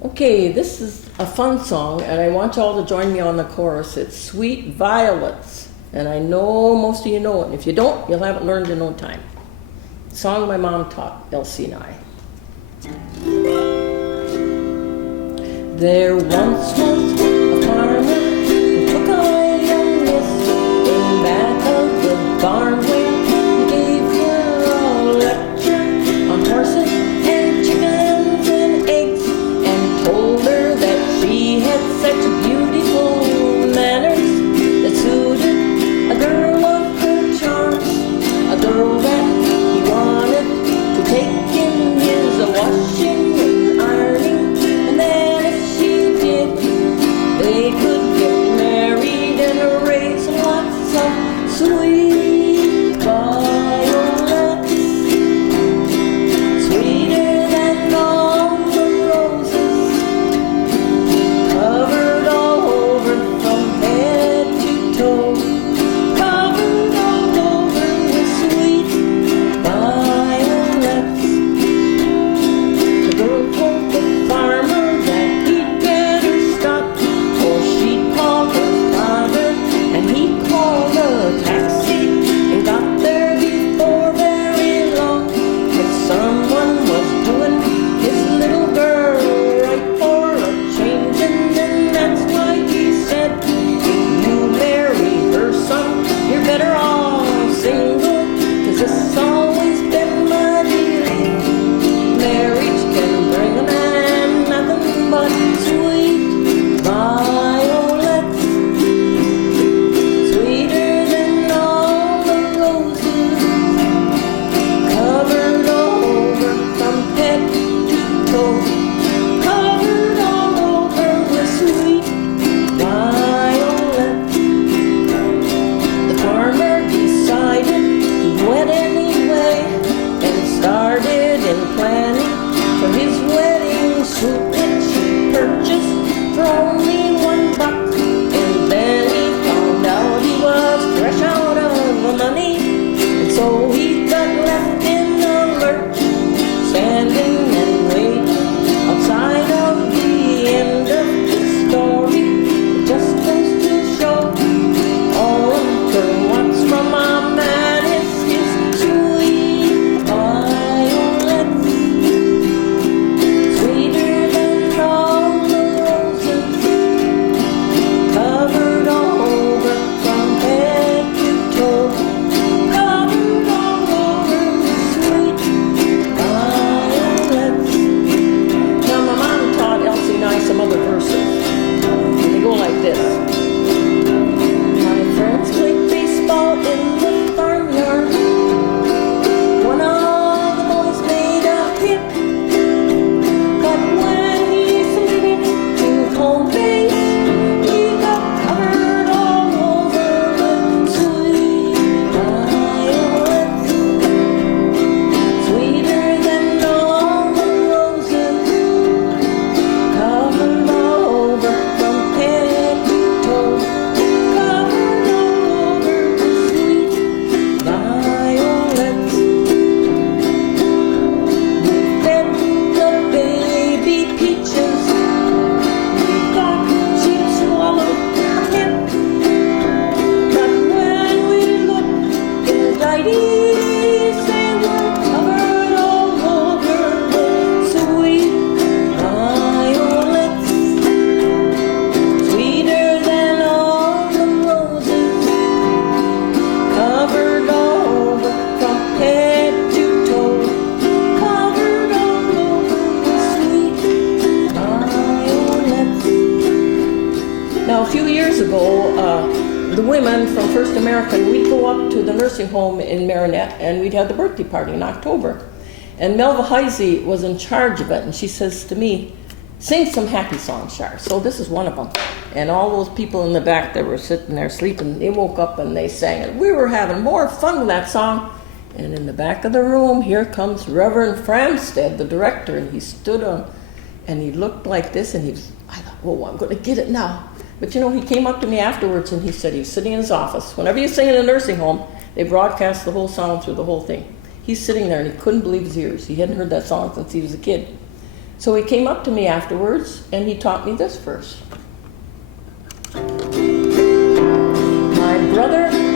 Okay, this is a fun song, and I want y'all to join me on the chorus. It's Sweet Violets, and I know most of you know it. If you don't, you'll have it learned in no time. Song my mom taught Elsie and I. There once was a farmer who took a young miss in back of the barn where he gave her a lecture on horses and chickens and eggs, and told her that she had such beautiful manners that suited a girl of her charms, a girl that he wanted to take in his washing and ironing, and then if she did, they could get married and raise lots of sweet violets, sweeter than all the roses, covered all over from head to toe, covered all over with sweet violets. The girl told the farmer that he'd better stop, or she'd call her father, and he called a taxi and got there before very long. But someone was doing his little girl right for a change, and then that's why he said, if you marry her, son, you're better off single, 'cause it's always been my belief, marriage can bring a man nothing but sweet violets, sweeter than all the roses, covered all over from head to toe, covered all over with sweet violets. The farmer decided he went anyway and started in planning for his wedding suit, which he purchased for only $1. And then he found out he was fresh out of money, and so he got left in a lurch, standing and waiting outside of the end of the story. It just goes to show all a girl wants from a man is his sweet violets, sweeter than all the roses, covered all over from head to toe, covered all over with sweet violets. Now my mom taught Elsie and I some other verses, and they go like this. My friends played baseball in the farmyard. One of the boys made a hit, but when he slid it to home base, he got covered all over with sweet violets, sweeter than all the roses, covered all over from head to toe, covered all over with sweet violets. We fed the baby peaches, we thought she'd swallow a pip, but when we looked in the diaries, they were covered all over with sweet violets, sweeter than all the roses, covered all over from head to toe, covered all over with sweet violets. Now, a few years ago, the women from First American, we'd go up to the nursing home in Marinette, and we'd have the birthday party in October. And Melva Heisey was in charge of it, and she says to me, sing some happy songs, Char. So this is one of them. And all those people in the back that were sitting there sleeping, they woke up and they sang it. We were having more fun with that song. And in the back of the room, here comes Reverend Framstead, the director, and he stood on, and he looked like this, and I thought, whoa, I'm going to get it now. But you know, he came up to me afterwards, and he said he was sitting in his office. Whenever you sing in a nursing home, they broadcast the whole song through the whole thing. He's sitting there, and he couldn't believe his ears. He hadn't heard that song since he was a kid. So he came up to me afterwards and he taught me this verse. My brother